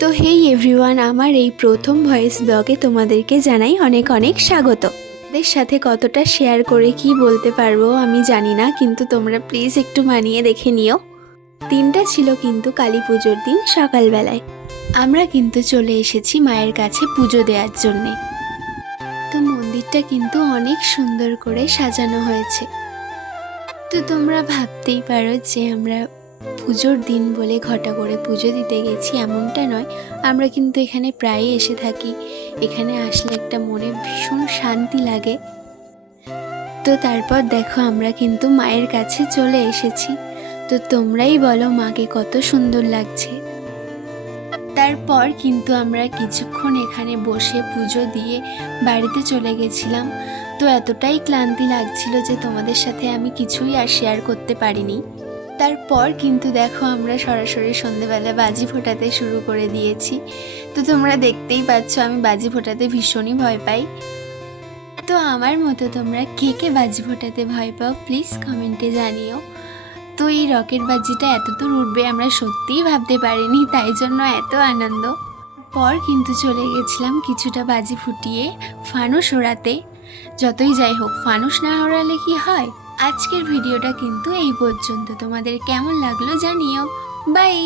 তো হেই এভরিওয়ান, আমার এই প্রথম ভয়েস ব্লগে তোমাদেরকে জানাই অনেক অনেক স্বাগত। ওদের সাথে কতটা শেয়ার করে কি বলতে পারবো আমি জানি না, কিন্তু তোমরা প্লিজ একটু মানিয়ে দেখে নিও। দিনটা ছিল কিন্তু কালী পুজোর দিন সকালবেলায়। আমরা কিন্তু চলে এসেছি মায়ের কাছে পুজো দেওয়ার জন্যে। তো মন্দিরটা কিন্তু অনেক সুন্দর করে সাজানো হয়েছে। তো তোমরা ভাবতেই পারো যে আমরা পুজোর দিন বলে ঘটা করে পুজো দিতে গেছি, এমনটা নয়। আমরা কিন্তু এখানে প্রায়ই এসে থাকি। এখানে আসলে একটা মনে ভীষণ শান্তি লাগে। তো তারপর দেখো আমরা কিন্তু মায়ের কাছে চলে এসেছি। তো তোমরাই বলো মাকে কত সুন্দর লাগছে। তারপর কিন্তু আমরা কিছুক্ষণ এখানে বসে পুজো দিয়ে বাড়িতে চলে গেছিলাম। তো এতটাই ক্লান্তি লাগছিল যে তোমাদের সাথে আমি কিছুই আর শেয়ার করতে পারিনি। তারপর কিন্তু দেখো আমরা সরাসরি সন্ধেবেলা বাজি ফোটাতে শুরু করে দিয়েছি। তো তোমরা দেখতেই পাচ্ছ আমি বাজি ফোটাতে ভীষণই ভয় পাই। তো আমার মতো তোমরা কে কে বাজি ফোটাতে ভয় পাও প্লিজ কমেন্টে জানিও। তো এই রকেট বাজিটা এত দূর উঠবে আমরা সত্যিই ভাবতে পারিনি, তাই জন্য এত আনন্দ। পর কিন্তু চলে গেছিলাম কিছুটা বাজি ফুটিয়ে ফানুস ওড়াতে। যতই যাই হোক, ফানুস না ওড়ালে কি হয়। আজকের ভিডিওটা কিন্তু এই পর্যন্ত। তোমাদের কেমন লাগলো জানিও। বাই।